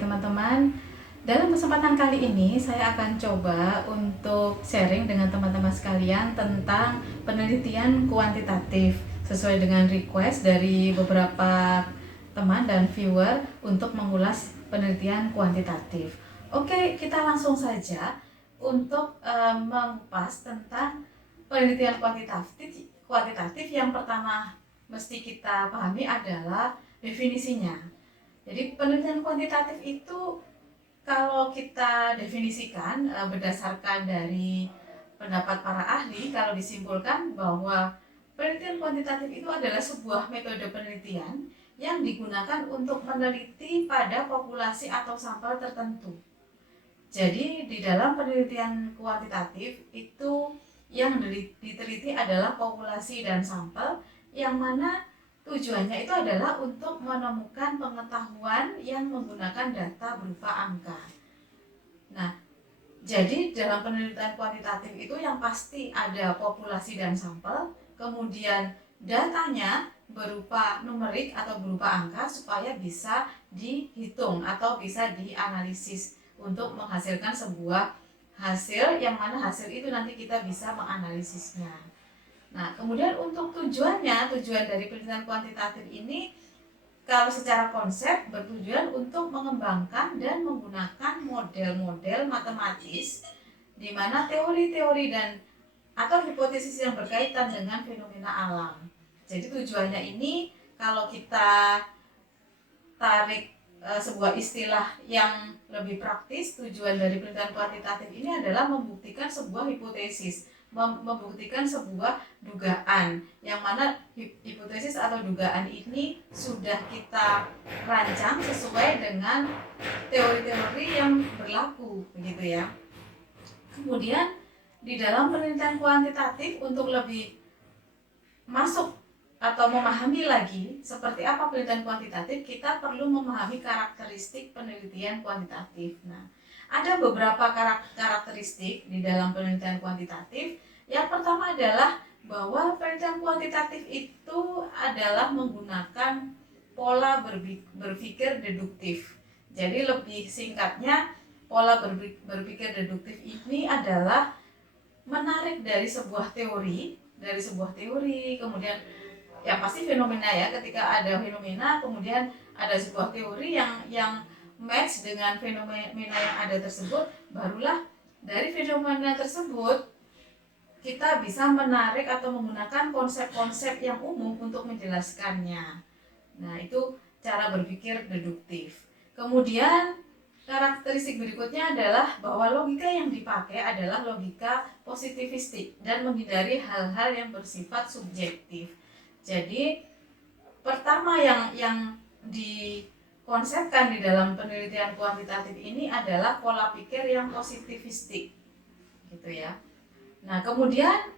teman-teman. Dalam kesempatan kali ini saya akan coba untuk sharing dengan teman-teman sekalian tentang penelitian kuantitatif sesuai dengan request dari beberapa teman dan viewer untuk mengulas penelitian kuantitatif. Oke, kita langsung saja untuk mengupas tentang penelitian kuantitatif. Yang pertama mesti kita pahami adalah definisinya. Jadi penelitian kuantitatif itu kalau kita definisikan berdasarkan dari pendapat para ahli, kalau disimpulkan bahwa penelitian kuantitatif itu adalah sebuah metode penelitian yang digunakan untuk meneliti pada populasi atau sampel tertentu. Jadi di dalam penelitian kuantitatif itu yang diteliti adalah populasi dan sampel, yang mana tujuannya itu adalah untuk menemukan pengetahuan yang menggunakan data berupa angka. Nah, jadi dalam penelitian kuantitatif itu yang pasti ada populasi dan sampel, kemudian datanya berupa numerik atau berupa angka supaya bisa dihitung atau bisa dianalisis untuk menghasilkan sebuah hasil, yang mana hasil itu nanti kita bisa menganalisisnya. Nah, kemudian untuk tujuan dari penelitian kuantitatif ini, kalau secara konsep bertujuan untuk mengembangkan dan menggunakan model-model matematis di mana teori-teori dan atau hipotesis yang berkaitan dengan fenomena alam. Jadi tujuannya ini kalau kita tarik sebuah istilah yang lebih praktis, tujuan dari penelitian kuantitatif ini adalah membuktikan sebuah hipotesis, membuktikan sebuah dugaan, yang mana hipotesis atau dugaan ini sudah kita rancang sesuai dengan teori-teori yang berlaku, begitu ya. Kemudian di dalam penelitian kuantitatif, untuk lebih masuk atau memahami lagi seperti apa penelitian kuantitatif, kita perlu memahami karakteristik penelitian kuantitatif. Nah, ada beberapa karakteristik di dalam penelitian kuantitatif. Yang pertama adalah bahwa penelitian kuantitatif itu adalah menggunakan pola berpikir deduktif. Jadi lebih singkatnya, pola berpikir deduktif ini adalah menarik dari sebuah teori, kemudian yang pasti fenomena ya, ketika ada fenomena kemudian ada sebuah teori yang match dengan fenomena yang ada tersebut, barulah dari fenomena tersebut kita bisa menarik atau menggunakan konsep-konsep yang umum untuk menjelaskannya. Nah, itu cara berpikir deduktif. Kemudian karakteristik berikutnya adalah bahwa logika yang dipakai adalah logika positivistik dan menghindari hal-hal yang bersifat subjektif. Jadi pertama yang dikonsepkan di dalam penelitian kuantitatif ini adalah pola pikir yang positivistik, gitu ya. Nah, kemudian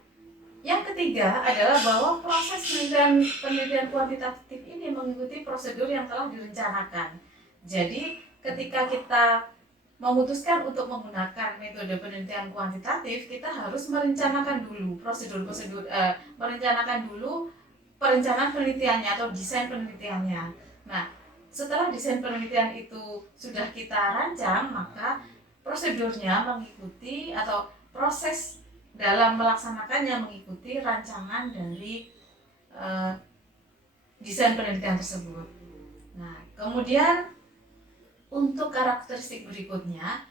yang ketiga adalah bahwa proses penelitian kuantitatif ini mengikuti prosedur yang telah direncanakan. Jadi ketika kita memutuskan untuk menggunakan metode penelitian kuantitatif, kita harus merencanakan dulu merencanakan dulu perencanaan penelitiannya atau desain penelitiannya. Nah, setelah desain penelitian itu sudah kita rancang, maka prosedurnya mengikuti atau proses dalam melaksanakannya mengikuti rancangan dari desain penelitian tersebut. Nah, kemudian untuk karakteristik berikutnya,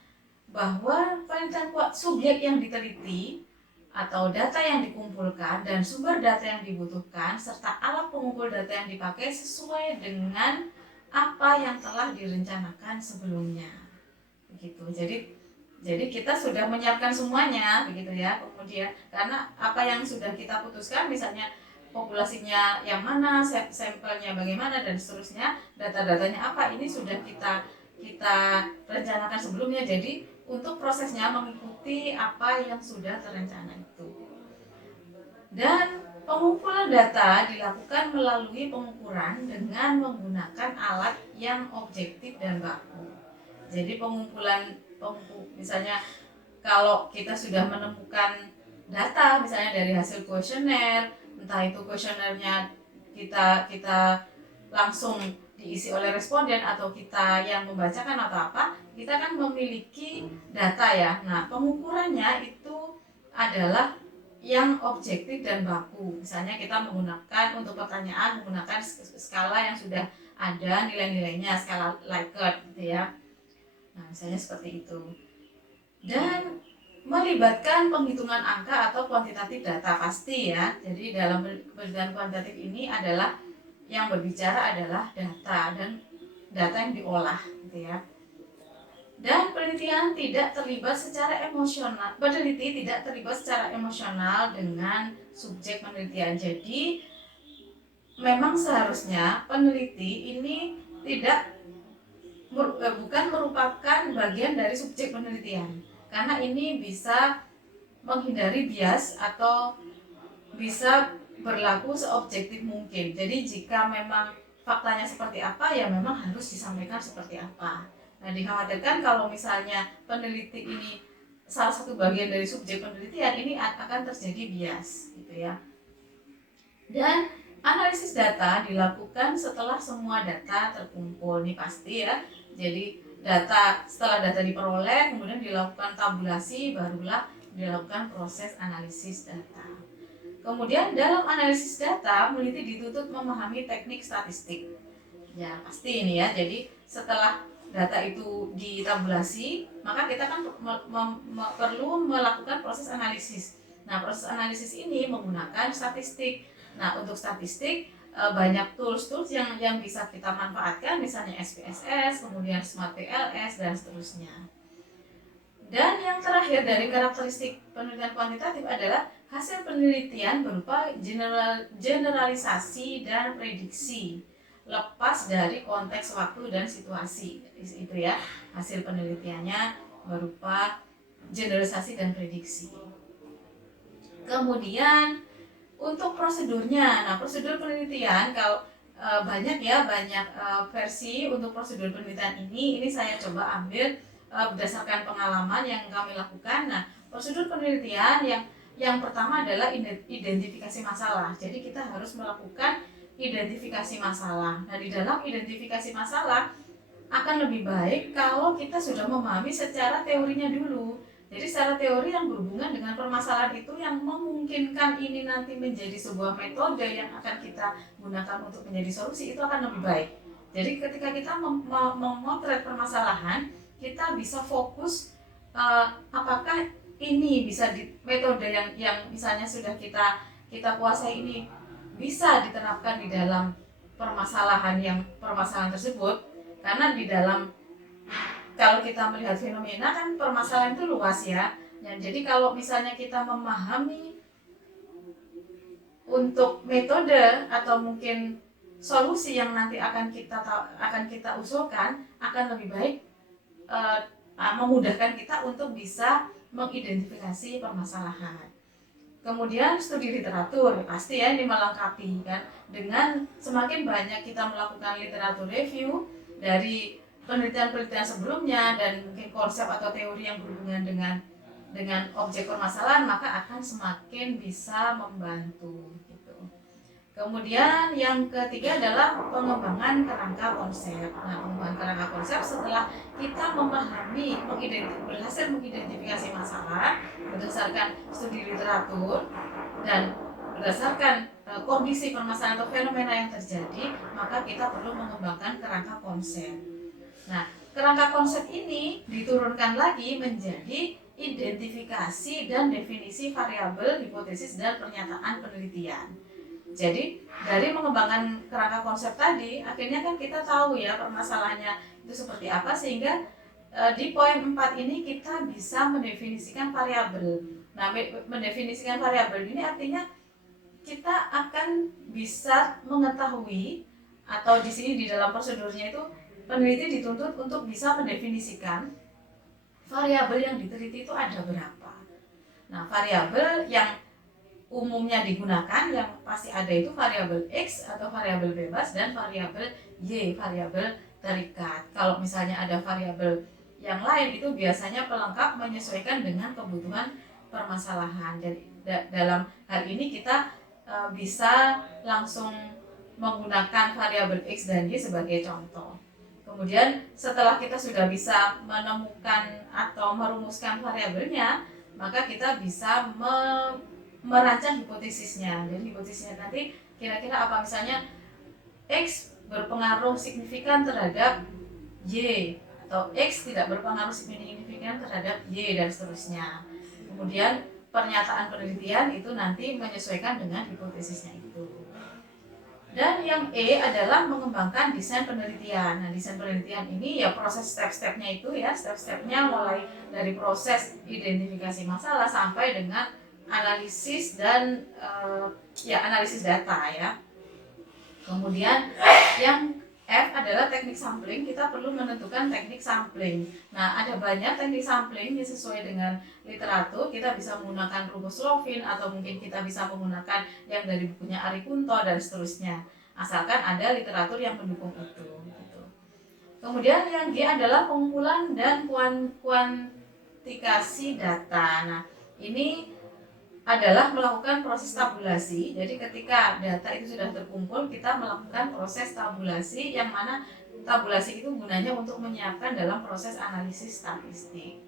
bahwa penelitian subjek yang diteliti atau data yang dikumpulkan dan sumber data yang dibutuhkan serta alat pengumpul data yang dipakai sesuai dengan apa yang telah direncanakan sebelumnya, begitu. Jadi kita sudah menyiapkan semuanya, begitu ya. Kemudian karena apa yang sudah kita putuskan, misalnya populasinya yang mana, sampelnya bagaimana dan seterusnya, data-datanya apa, ini sudah kita rencanakan sebelumnya. Jadi untuk prosesnya mengikuti apa yang sudah terencana itu. Dan pengumpulan data dilakukan melalui pengukuran dengan menggunakan alat yang objektif dan baku. Jadi misalnya kalau kita sudah menemukan data misalnya dari hasil kuesioner, entah itu kuesionernya kita langsung diisi oleh responden atau kita yang membacakan atau apa, kita kan memiliki data ya. Nah, pengukurannya itu adalah yang objektif dan baku. Misalnya kita menggunakan untuk pertanyaan menggunakan skala yang sudah ada nilai-nilainya, skala Likert gitu ya. Nah, misalnya seperti itu. Dan melibatkan penghitungan angka atau kuantitatif data pasti ya. Jadi dalam penelitian kuantitatif ini adalah yang berbicara adalah data dan data yang diolah gitu ya. Dan penelitian tidak terlibat secara emosional, peneliti tidak terlibat secara emosional dengan subjek penelitian. Jadi memang seharusnya peneliti ini tidak bukan merupakan bagian dari subjek penelitian, karena ini bisa menghindari bias atau bisa berlaku seobjektif mungkin. Jadi jika memang faktanya seperti apa, ya memang harus disampaikan seperti apa. Nah, dikhawatirkan kalau misalnya peneliti ini salah satu bagian dari subjek penelitian, ini akan terjadi bias gitu ya. Dan analisis data dilakukan setelah semua data terkumpul, ini pasti ya. Jadi setelah data diperoleh, kemudian dilakukan tabulasi, barulah dilakukan proses analisis data. Kemudian dalam analisis data, peneliti dituntut memahami teknik statistik. Ya, pasti ini ya. Jadi setelah data itu ditabulasi, maka kita kan perlu melakukan proses analisis. Nah, proses analisis ini menggunakan statistik. Nah, untuk statistik banyak tools yang bisa kita manfaatkan, misalnya SPSS, kemudian Smart PLS, dan seterusnya. Dan yang terakhir dari karakteristik penelitian kuantitatif adalah hasil penelitian berupa generalisasi dan prediksi lepas dari konteks waktu dan situasi. Itu ya, hasil penelitiannya berupa generalisasi dan prediksi. Kemudian untuk prosedurnya, nah prosedur penelitian kalau banyak versi untuk prosedur penelitian ini saya coba ambil berdasarkan pengalaman yang kami lakukan. Nah, prosedur penelitian yang pertama adalah identifikasi masalah. Jadi kita harus melakukan identifikasi masalah. Nah, di dalam identifikasi masalah akan lebih baik kalau kita sudah memahami secara teorinya dulu. Jadi secara teori yang berhubungan dengan permasalahan itu yang memungkinkan ini nanti menjadi sebuah metode yang akan kita gunakan untuk menjadi solusi, itu akan lebih baik. Jadi ketika kita memotret permasalahan, kita bisa fokus apakah ini bisa di metode yang misalnya sudah kita kuasai ini bisa diterapkan di dalam permasalahan tersebut. Karena di dalam kalau kita melihat fenomena kan permasalahan itu luas ya. Jadi kalau misalnya kita memahami untuk metode atau mungkin solusi yang nanti akan kita usulkan, akan lebih baik memudahkan kita untuk bisa mengidentifikasi permasalahan. Kemudian studi literatur, pasti ya ini melengkapi kan. Dengan semakin banyak kita melakukan literatur review dari penelitian-penelitian sebelumnya dan mungkin konsep atau teori yang berhubungan dengan objek permasalahan, maka akan semakin bisa membantu gitu. Kemudian yang ketiga adalah pengembangan kerangka konsep. Nah, pengembangan kerangka konsep setelah kita memahami, berhasil mengidentifikasi masalah berdasarkan studi literatur dan berdasarkan kondisi permasalahan atau fenomena yang terjadi, maka kita perlu mengembangkan kerangka konsep. Nah, kerangka konsep ini diturunkan lagi menjadi identifikasi dan definisi variabel, hipotesis, dan pernyataan penelitian. Jadi dari mengembangkan kerangka konsep tadi, akhirnya kan kita tahu ya permasalahannya itu seperti apa, sehingga di poin 4 ini kita bisa mendefinisikan variabel. Nah, mendefinisikan variabel ini artinya kita akan bisa mengetahui, atau di sini di dalam prosedurnya itu peneliti dituntut untuk bisa mendefinisikan variabel yang diteliti itu ada berapa. Nah, variabel yang umumnya digunakan yang pasti ada itu variabel X atau variabel bebas dan variabel Y, variabel terikat. Kalau misalnya ada variabel yang lain itu biasanya pelengkap menyesuaikan dengan kebutuhan permasalahan. Jadi dalam hal ini kita bisa langsung menggunakan variabel X dan Y sebagai contoh. Kemudian setelah kita sudah bisa menemukan atau merumuskan variabelnya, maka kita bisa merancang hipotesisnya. Jadi hipotesisnya nanti kira-kira apa, misalnya X berpengaruh signifikan terhadap Y atau X tidak berpengaruh signifikan terhadap Y dan seterusnya. Kemudian pernyataan penelitian itu nanti menyesuaikan dengan hipotesisnya itu. Dan yang E adalah mengembangkan desain penelitian. Nah, desain penelitian ini ya proses step-stepnya itu ya, step-stepnya mulai dari proses identifikasi masalah sampai dengan analisis dan analisis data ya. Kemudian yang F adalah teknik sampling. Kita perlu menentukan teknik sampling. Nah, ada banyak teknik sampling yang sesuai dengan literatur. Kita bisa menggunakan rumus Lovin atau mungkin kita bisa menggunakan yang dari bukunya Ari Kunto dan seterusnya. Asalkan ada literatur yang mendukung itu. Gitu. Kemudian yang G adalah pengumpulan dan kuantifikasi data. Nah, ini adalah melakukan proses tabulasi. Jadi ketika data itu sudah terkumpul, kita melakukan proses tabulasi, yang mana tabulasi itu gunanya untuk menyiapkan dalam proses analisis statistik.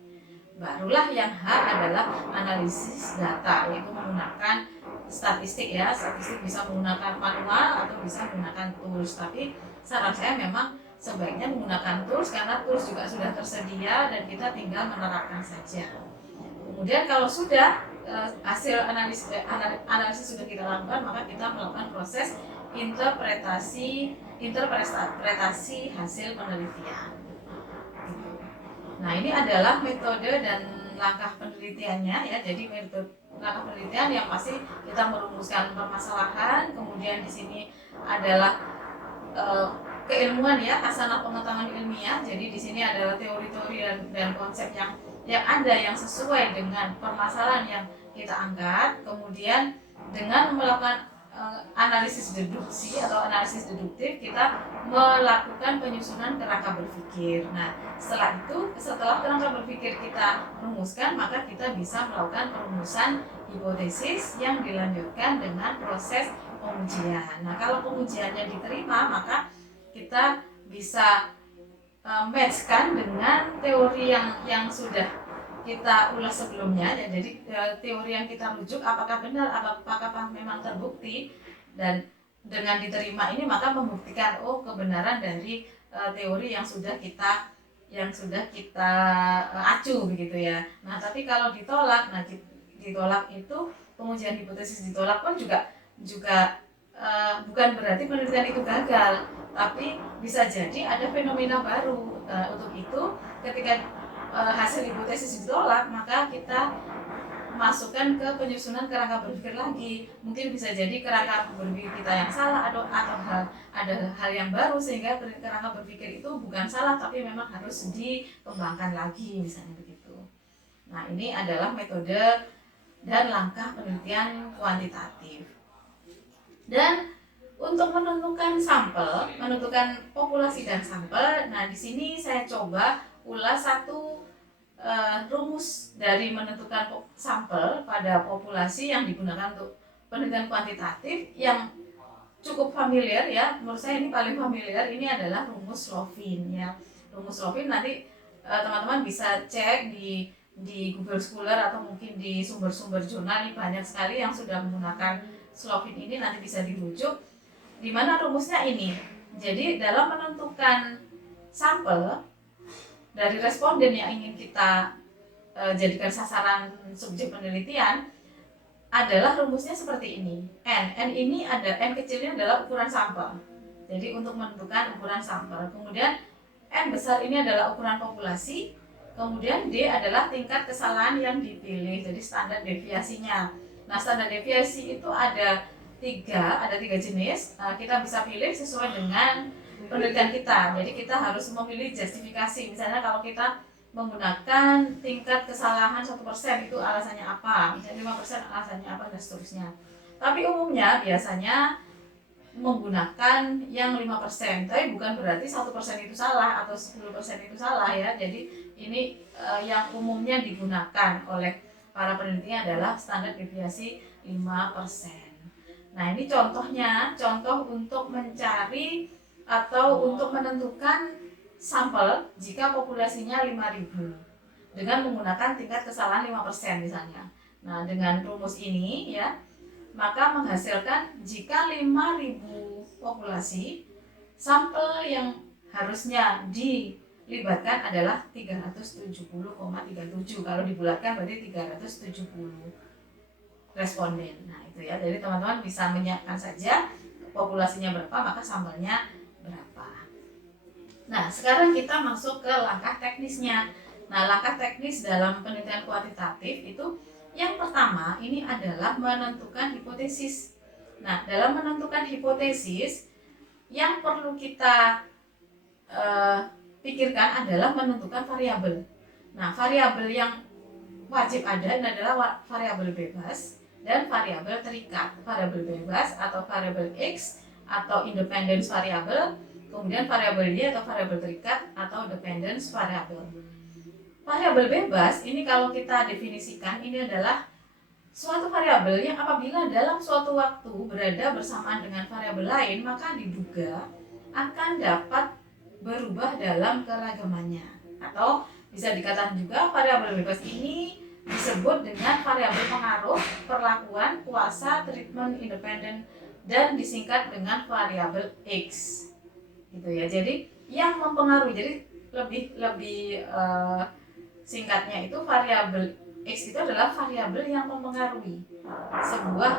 Barulah yang H adalah analisis data, yaitu menggunakan statistik ya. Statistik bisa menggunakan manual atau bisa menggunakan tools, tapi saran saya memang sebaiknya menggunakan tools karena tools juga sudah tersedia dan kita tinggal menerapkan saja. Kemudian kalau sudah hasil analisis sudah kita lakukan, maka kita melakukan proses interpretasi hasil penelitian. Nah, ini adalah metode dan langkah penelitiannya ya. Jadi langkah penelitian yang pasti kita merumuskan permasalahan, kemudian di sini adalah keilmuan ya, hasanah pengetahuan ilmiah. Jadi di sini adalah teori-teori dan konsep yang ada yang sesuai dengan permasalahan yang kita angkat. Kemudian dengan melakukan analisis deduksi atau analisis deduktif, kita melakukan penyusunan kerangka berpikir. Nah, setelah kerangka berpikir kita rumuskan, maka kita bisa melakukan perumusan hipotesis yang dilanjutkan dengan proses pengujian. Nah, kalau pengujiannya diterima, maka kita bisa matchkan dengan teori yang sudah kita ulas sebelumnya ya. Jadi teori yang kita rujuk apakah benar, apakah memang terbukti, dan dengan diterima ini maka membuktikan kebenaran dari teori yang sudah kita acu begitu ya. Nah, tapi kalau ditolak, ditolak itu pengujian hipotesis ditolak pun juga bukan berarti penelitian itu gagal, tapi bisa jadi ada fenomena baru. Untuk itu ketika hasil hipotesis ditolak, maka kita masukkan ke penyusunan kerangka berpikir lagi. Mungkin bisa jadi kerangka berpikir kita yang salah atau ada hal yang baru sehingga kerangka berpikir itu bukan salah tapi memang harus dikembangkan lagi, misalnya begitu. Nah, ini adalah metode dan langkah penelitian kuantitatif. Dan untuk menentukan populasi dan sampel, nah di sini saya coba ulas satu rumus dari menentukan sampel pada populasi yang digunakan untuk penelitian kuantitatif yang cukup familiar ya. Menurut saya ini paling familiar, ini adalah rumus Lovin ya. Rumus Lovin nanti teman-teman bisa cek di Google Scholar atau mungkin di sumber-sumber jurnal. Ini banyak sekali yang sudah menggunakan Lovin ini, nanti bisa dirujuk. Di mana rumusnya ini. Jadi dalam menentukan sampel dari responden yang ingin kita jadikan sasaran subjek penelitian, adalah rumusnya seperti ini. N ini N kecil ini adalah ukuran sampel. Jadi untuk menentukan ukuran sampel. Kemudian N besar ini adalah ukuran populasi. Kemudian D adalah tingkat kesalahan yang dipilih. Jadi standar deviasinya. Nah, standar deviasi itu ada tiga jenis. Kita bisa pilih sesuai dengan penelitian kita. Jadi kita harus memilih justifikasi. Misalnya kalau kita menggunakan tingkat kesalahan 1% itu alasannya apa, misalnya 5% alasannya apa, dan seterusnya. Tapi umumnya biasanya menggunakan yang 5%, tapi bukan berarti 1% itu salah atau 10% itu salah ya. Jadi ini yang umumnya digunakan oleh para peneliti adalah standar deviasi 5%. Nah, ini contohnya, contoh untuk mencari atau untuk menentukan sampel jika populasinya 5.000 dengan menggunakan tingkat kesalahan 5% misalnya. Nah, dengan rumus ini ya, maka menghasilkan jika 5.000 populasi, sampel yang harusnya dilibatkan adalah 370,37. Kalau dibulatkan berarti 370 responden. Nah, itu ya. Jadi teman-teman bisa menyiapkan saja populasinya berapa, maka sampelnya berapa. Nah, sekarang kita masuk ke langkah teknisnya. Nah, langkah teknis dalam penelitian kuantitatif itu yang pertama ini adalah menentukan hipotesis. Nah, dalam menentukan hipotesis yang perlu kita pikirkan adalah menentukan variabel. Nah, variabel yang wajib ada adalah variabel bebas dan variabel terikat. Variabel bebas atau variabel X atau independence variable, kemudian variabel Y atau variabel terikat atau dependence variable. Variabel bebas ini kalau kita definisikan ini adalah suatu variabel yang apabila dalam suatu waktu berada bersamaan dengan variabel lain, maka diduga akan dapat berubah dalam keragamannya. Atau bisa dikatakan juga variabel bebas ini disebut dengan variabel pengaruh, perlakuan, kuasa, treatment, independen, dan disingkat dengan variabel X. Gitu ya. Jadi yang mempengaruhi, jadi lebih singkatnya itu variabel X itu adalah variabel yang mempengaruhi sebuah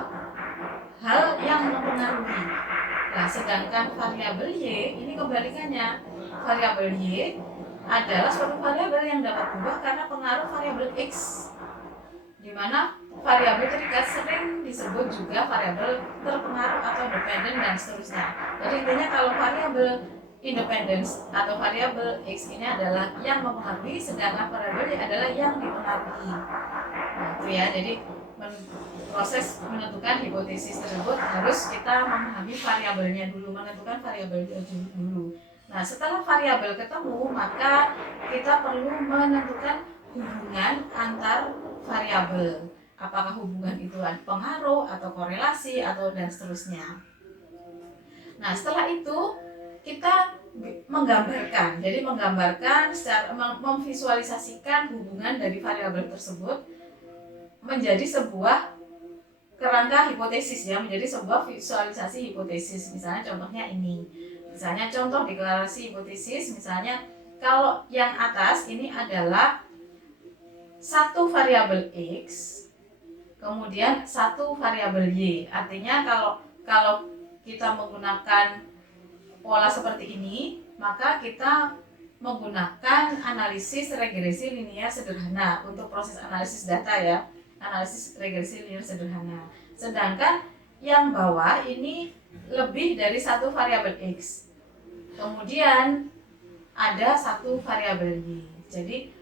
hal yang mempengaruhi. Nah, sedangkan variabel Y ini kebalikannya. Variabel Y adalah suatu variabel yang dapat berubah karena pengaruh variabel X, di mana variabel terikat sering disebut juga variabel terpengaruh atau dependen dan seterusnya. Jadi intinya kalau variabel independence atau variabel X ini adalah yang mempengaruhi, sedangkan variabel Y adalah yang dipengaruhi. Nah, itu ya. Jadi proses menentukan hipotesis tersebut harus kita memahami variabelnya dulu, menentukan variabelnya dulu. Nah, setelah variabel ketemu, maka kita perlu menentukan hubungan antar variabel. Apakah hubungan itu ada pengaruh atau korelasi atau dan seterusnya. Nah, setelah itu kita menggambarkan. Jadi menggambarkan secara memvisualisasikan hubungan dari variabel tersebut menjadi sebuah kerangka hipotesis ya, menjadi sebuah visualisasi hipotesis. Misalnya contohnya ini. Misalnya contoh deklarasi hipotesis, misalnya kalau yang atas ini adalah satu variabel X, kemudian satu variabel Y. Artinya kalau kita menggunakan pola seperti ini, maka kita menggunakan analisis regresi linear sederhana untuk proses analisis data ya, analisis regresi linear sederhana. Sedangkan yang bawah ini lebih dari satu variabel X, kemudian ada satu variabel Y. Jadi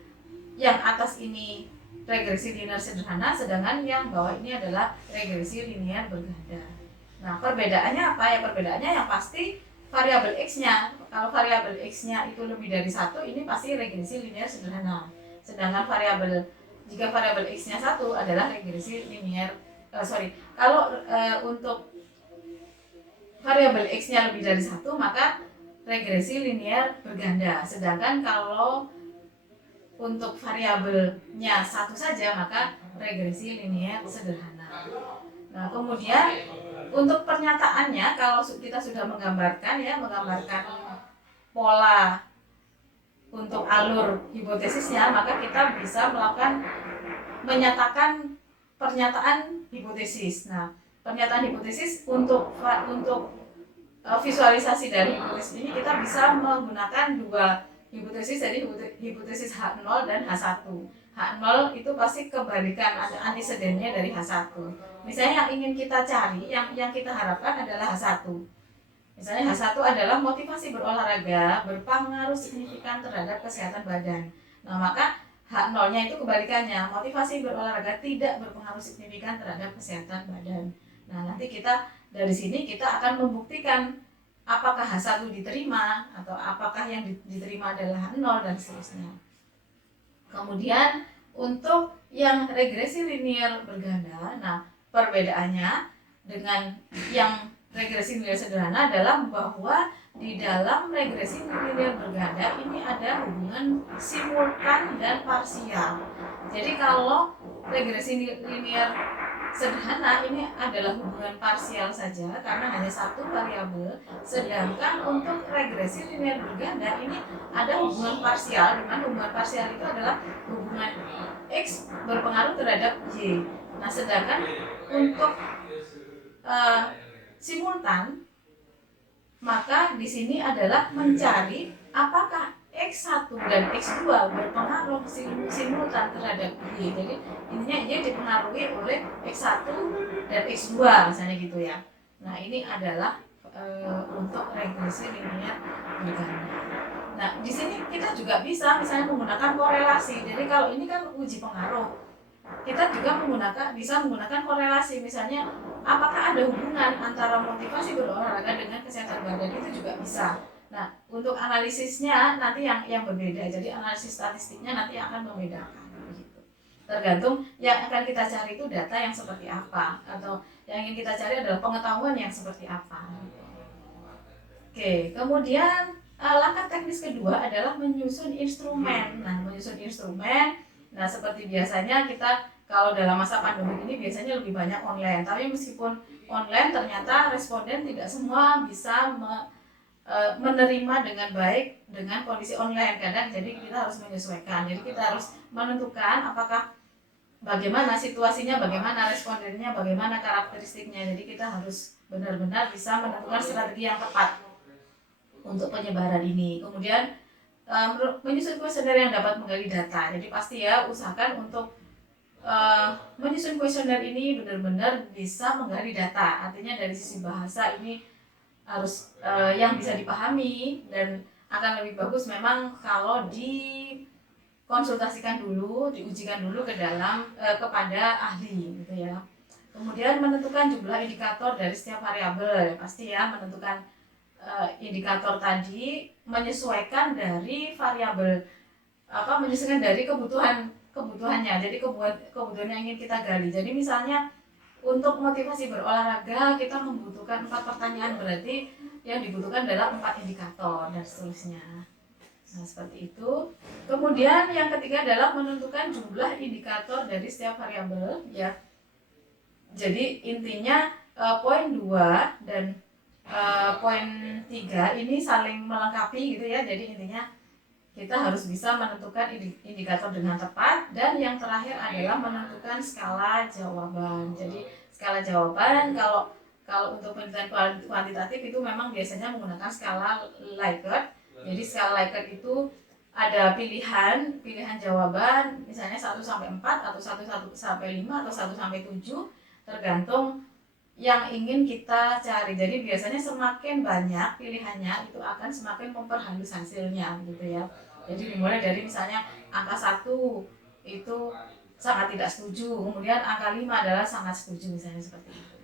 yang atas ini regresi linear sederhana, sedangkan yang bawah ini adalah regresi linear berganda. Nah, perbedaannya apa ya? Perbedaannya yang pasti variabel X-nya. Kalau variabel X-nya itu lebih dari satu, ini pasti regresi linear sederhana. Sedangkan jika variabel X-nya satu adalah regresi linear kalau untuk variabel X-nya lebih dari satu, maka regresi linear berganda. Sedangkan kalau untuk variabelnya satu saja, maka regresi linear sederhana. Nah, kemudian untuk pernyataannya, kalau kita sudah menggambarkan pola untuk alur hipotesisnya, maka kita bisa menyatakan pernyataan hipotesis. Nah, pernyataan hipotesis untuk visualisasi dari hipotesis ini kita bisa menggunakan dua hipotesis, jadi hipotesis H0 dan H1. H0 itu pasti kebalikan, ada antecedennya dari H1. Misalnya yang ingin kita cari, yang kita harapkan adalah H1. Misalnya H1 adalah motivasi berolahraga berpengaruh signifikan terhadap kesehatan badan. Nah, maka H0-nya itu kebalikannya, motivasi berolahraga tidak berpengaruh signifikan terhadap kesehatan badan. Nah, nanti dari sini kita akan membuktikan apakah H1 diterima atau apakah yang diterima adalah H0 dan seterusnya. Kemudian untuk yang regresi linear berganda, nah perbedaannya dengan yang regresi nilai sederhana adalah bahwa di dalam regresi linear berganda ini ada hubungan simultan dan parsial. Jadi kalau regresi linear sederhana ini adalah hubungan parsial saja karena hanya satu variabel, sedangkan untuk regresi linear berganda ini ada hubungan parsial, di mana hubungan parsial itu adalah hubungan X berpengaruh terhadap Y. Nah, sedangkan untuk simultan, maka di sini adalah mencari apakah X1 dan X2 berpengaruh simultan terhadap Y. Jadi intinya Y dipengaruhi oleh X1 dan X2 misalnya gitu ya. Nah, ini adalah untuk regresi linear berganda. Nah, di sini kita juga bisa misalnya menggunakan korelasi. Jadi kalau ini kan uji pengaruh, kita juga bisa menggunakan korelasi. Misalnya apakah ada hubungan antara motivasi berolahraga dengan kesehatan badan, itu juga bisa. Nah, untuk analisisnya nanti yang berbeda. Jadi analisis statistiknya nanti akan membedakan begitu. Tergantung yang akan kita cari itu data yang seperti apa, atau yang ingin kita cari adalah pengetahuan yang seperti apa. Oke, kemudian langkah teknis kedua adalah menyusun instrumen. Nah, menyusun instrumen, nah seperti biasanya kita kalau dalam masa pandemi ini biasanya lebih banyak online. Tapi meskipun online, ternyata responden tidak semua bisa menerima dengan baik dengan kondisi online kadang. Jadi kita harus menyesuaikan. Jadi kita harus menentukan apakah bagaimana situasinya, bagaimana respondennya, bagaimana karakteristiknya. Jadi kita harus benar-benar bisa menentukan strategi yang tepat untuk penyebaran ini. Kemudian menyusun kuesioner yang dapat menggali data. Jadi pasti ya usahakan untuk menyusun kuesioner ini benar-benar bisa menggali data. Artinya dari sisi bahasa ini harus yang bisa dipahami, dan akan lebih bagus memang kalau dikonsultasikan dulu, diujikan dulu kepada ahli gitu ya. Kemudian menentukan jumlah indikator dari setiap variabel. Pasti ya menentukan indikator tadi menyesuaikan dari variabel menyesuaikan dari kebutuhannya. Jadi kebutuhan yang ingin kita gali. Jadi misalnya untuk motivasi berolahraga kita membutuhkan 4 pertanyaan, berarti yang dibutuhkan adalah 4 indikator dan seterusnya. Nah, seperti itu. Kemudian yang ketiga adalah menentukan jumlah indikator dari setiap variabel ya. Jadi intinya poin 2 dan poin 3 ini saling melengkapi gitu ya. Jadi intinya kita harus bisa menentukan indikator dengan tepat, dan yang terakhir adalah menentukan skala jawaban. Jadi skala jawaban kalau untuk penelitian kuantitatif itu memang biasanya menggunakan skala Likert. Jadi skala Likert itu ada pilihan jawaban misalnya 1 sampai 4 atau 1 sampai 5 atau 1 sampai 7 tergantung yang ingin kita cari. Jadi biasanya semakin banyak pilihannya itu akan semakin memperhalus hasilnya gitu ya. Jadi dimulai dari misalnya angka 1 itu sangat tidak setuju, kemudian angka 5 adalah sangat setuju, misalnya seperti itu.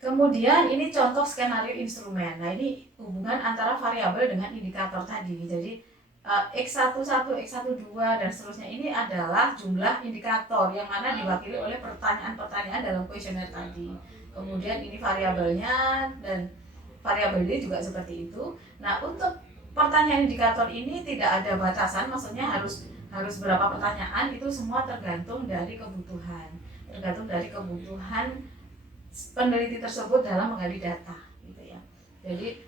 Kemudian ini contoh skenario instrumen. Nah, ini hubungan antara variabel dengan indikator tadi. Jadi X11, X12 dan seterusnya ini adalah jumlah indikator yang mana diwakili oleh pertanyaan-pertanyaan dalam kuesioner tadi. Kemudian ini variabelnya, dan variabel ini juga seperti itu. Nah, untuk pertanyaan indikator ini tidak ada batasan, maksudnya harus berapa pertanyaan, itu semua tergantung dari kebutuhan peneliti tersebut dalam menggali data gitu ya. Jadi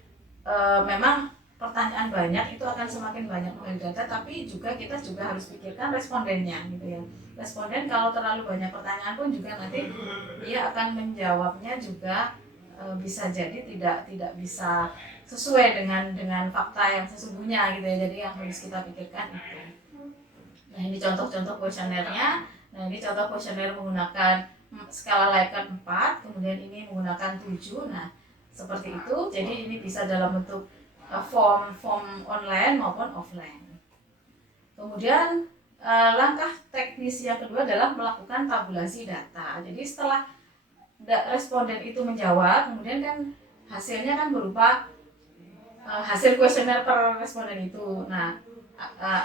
memang pertanyaan banyak itu akan semakin banyak menggali data, tapi kita juga harus pikirkan respondennya gitu ya. Responden kalau terlalu banyak pertanyaan pun juga nanti dia akan menjawabnya juga bisa jadi tidak bisa sesuai dengan fakta yang sesungguhnya gitu ya. Jadi yang harus kita pikirkan itu. Nah, ini contoh-contoh kuesionernya. Nah, ini contoh kuesioner menggunakan skala Likert 4, kemudian ini menggunakan 7. Nah, seperti itu. Jadi ini bisa dalam bentuk form online maupun offline. Kemudian langkah teknis yang kedua adalah melakukan tabulasi data. Jadi setelah responden itu menjawab, kemudian kan hasilnya kan berupa hasil kuesioner per responden itu. Nah,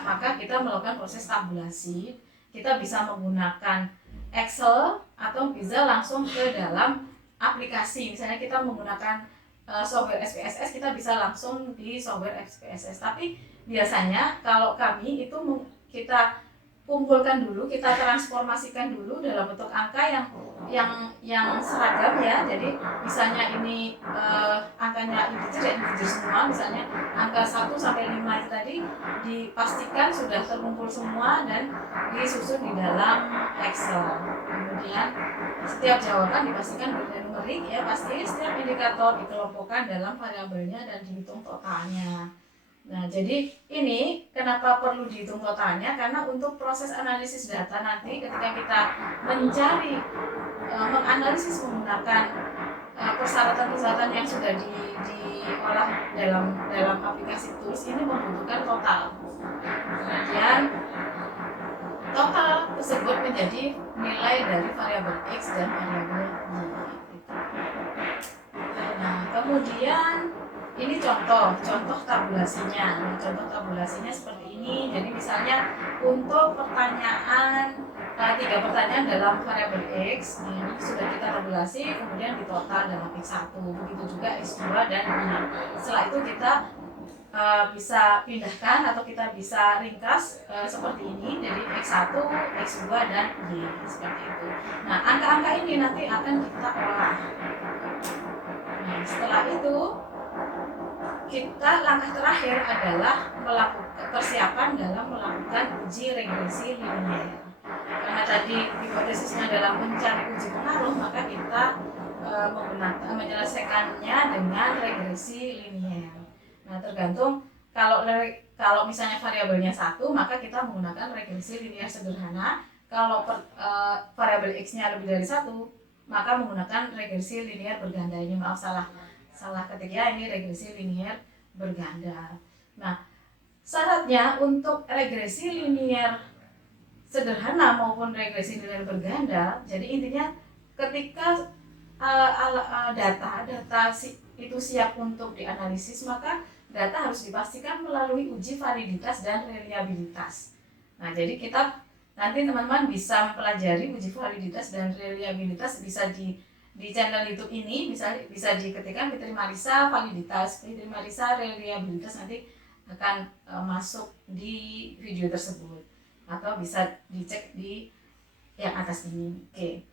maka kita melakukan proses tabulasi. Kita bisa menggunakan Excel atau bisa langsung ke dalam aplikasi. Misalnya kita menggunakan software SPSS, kita bisa langsung di software SPSS. Tapi biasanya kalau kami itu kita kumpulkan dulu, kita transformasikan dulu dalam bentuk angka yang seragam ya. Jadi misalnya ini angkanya integer semua, misalnya angka 1 sampai 5 itu tadi dipastikan sudah terkumpul semua dan disusun di dalam Excel. Kemudian setiap jawaban dipastikan bernumerik ya, pasti setiap indikator dikelompokkan dalam variabelnya dan dihitung totalnya. Nah, jadi ini kenapa perlu dihitung totalnya? Karena untuk proses analisis data nanti ketika kita mencari menganalisis menggunakan persyaratan-persyaratan yang sudah diolah dalam aplikasi tools ini membutuhkan total. Kemudian total tersebut menjadi nilai dari variabel X dan variabel Y. Nah, kemudian ini contoh tabulasinya. Nah, contoh tabulasinya seperti ini. Jadi misalnya untuk pertanyaan 3 pertanyaan dalam variabel X, ini sudah kita tabulasi, kemudian ditotal dalam X1. Begitu juga X2 dan Y. Setelah itu kita bisa pindahkan atau kita bisa ringkas seperti ini. Jadi X1, X2 dan Y seperti itu. Nah, angka-angka ini nanti akan kita olah. Nah, setelah itu kita langkah terakhir adalah melakukan persiapan dalam melakukan uji regresi linier. Karena tadi hipotesisnya adalah mencari uji pengaruh, maka kita menyelesaikannya dengan regresi linier. Nah, tergantung kalau misalnya variabelnya 1, maka kita menggunakan regresi linier sederhana. Kalau variabel X-nya lebih dari 1, maka menggunakan regresi linier berganda. Ini maaf salah ketik ya, ini regresi linier berganda. Nah, syaratnya untuk regresi linier sederhana maupun regresi linier berganda, jadi intinya ketika data itu siap untuk dianalisis, maka data harus dipastikan melalui uji validitas dan reliabilitas. Nah, jadi kita nanti teman-teman bisa mempelajari uji validitas dan reliabilitas bisa di channel YouTube ini, bisa diketikkan Fitri Marissa validitas, Fitri Marissa reliabilitas, nanti akan masuk di video tersebut atau bisa dicek di yang atas ini. Oke.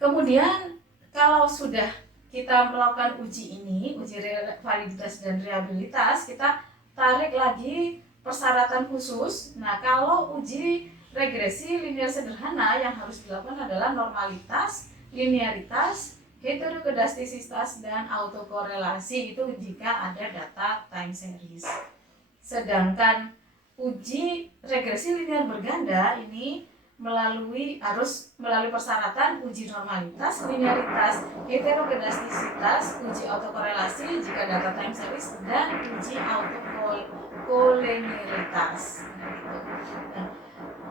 Kemudian kalau sudah kita melakukan uji ini, uji validitas dan reliabilitas, kita tarik lagi persyaratan khusus. Nah, kalau uji regresi linier sederhana yang harus dilakukan adalah normalitas, linearitas, heterokedastisitas, dan autokorelasi, itu jika ada data time series. Sedangkan uji regresi linier berganda ini harus melalui persyaratan uji normalitas, linearitas, heterokedastisitas, uji autokorelasi jika data time series, dan uji autokoliniaritas.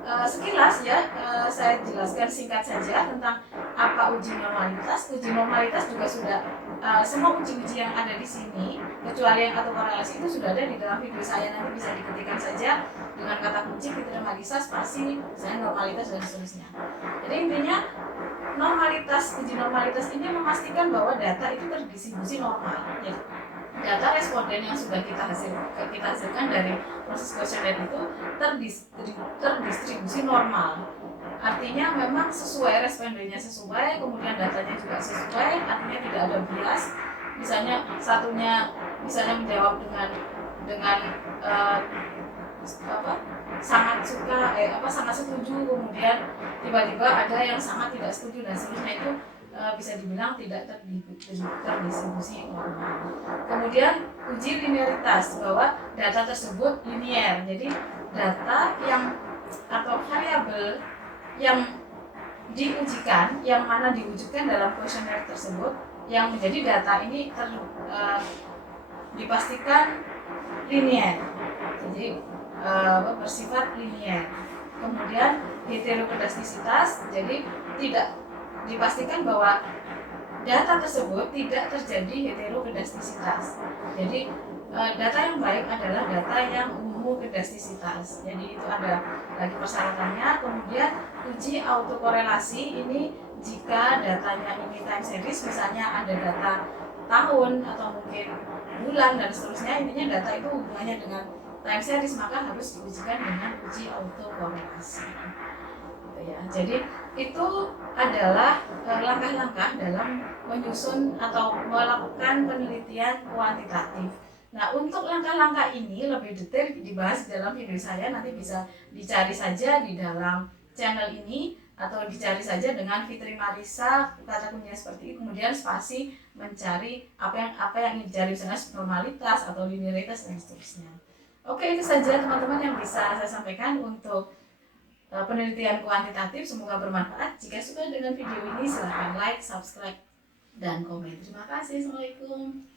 Sekilas ya, saya jelaskan singkat saja tentang apa uji normalitas. Uji normalitas juga sudah semua uji-uji yang ada di sini, kecuali yang autokorelasi, itu sudah ada di dalam video saya. Nanti bisa diketikkan saja dengan kata kunci Fitri Marissa spasi saya normalitas dan seterusnya. Jadi intinya uji normalitas ini memastikan bahwa data itu terdistribusi normal. Jadi data responden yang sudah kita hasilkan dari proses kuesioner itu terdistribusi normal. Artinya memang sesuai, respondennya sesuai, kemudian datanya juga sesuai, artinya tidak ada bias. Misalnya satunya menjawab dengan sangat suka sangat setuju, kemudian tiba-tiba ada yang sangat tidak setuju dan seterusnya, itu bisa dibilang tidak terdistribusi normal. Kemudian uji linearitas, bahwa data tersebut linier. Jadi data atau variabel yang diujikan, yang mana diwujudkan dalam kuesioner tersebut, yang menjadi data ini dipastikan linier. Jadi bersifat linier. Kemudian heterokedastisitas, jadi tidak dipastikan bahwa data tersebut tidak terjadi heterokedastisitas. Jadi data yang baik adalah data yang umum ketemu kedastisitas. Jadi itu ada lagi persyaratannya. Kemudian uji autokorelasi ini jika datanya ini time series, misalnya ada data tahun atau mungkin bulan dan seterusnya, intinya data itu hubungannya dengan time series, maka harus diujikan dengan uji autokorelasi. Gitu ya. Jadi itu adalah langkah-langkah dalam menyusun atau melakukan penelitian kuantitatif. Nah, untuk langkah-langkah ini lebih detail dibahas dalam video saya, nanti bisa dicari saja di dalam channel ini atau dicari saja dengan Fitri Marisa, kata kuncinya seperti itu, kemudian spasi mencari apa yang ingin dicari, misalnya normalitas atau linearitas dan seterusnya. Oke, itu saja teman-teman yang bisa saya sampaikan untuk penelitian kuantitatif. Semoga bermanfaat. Jika suka dengan video ini silahkan like, subscribe, dan komen. Terima kasih. Assalamualaikum.